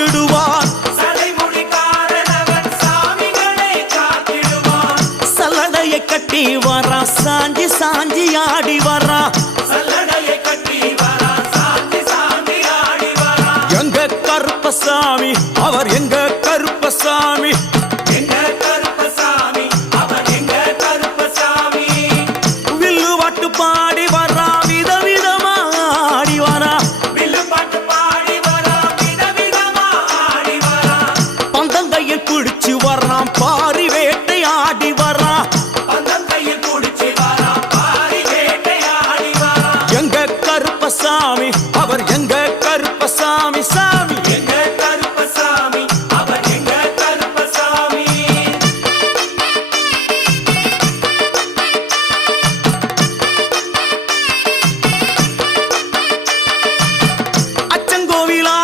காத்திடுவான். சல்லடையை கட்டி வரா சாஞ்சி சாஞ்சி ஆடி வரா. எங்க கருப்பசாமி அவர் எங்க கருப்பசாமி. வில்லு பாட்டு பாடி வரா விதவிதமா ஆடி வரா. பந்தங்கையில் குடிச்சு வர்றான் பாரி வேட்டை ஆடி வரா. எங்க கருப்பசாமி அவர் எங்க கருப்பசாமி சாமி. அச்சங்கோவிலா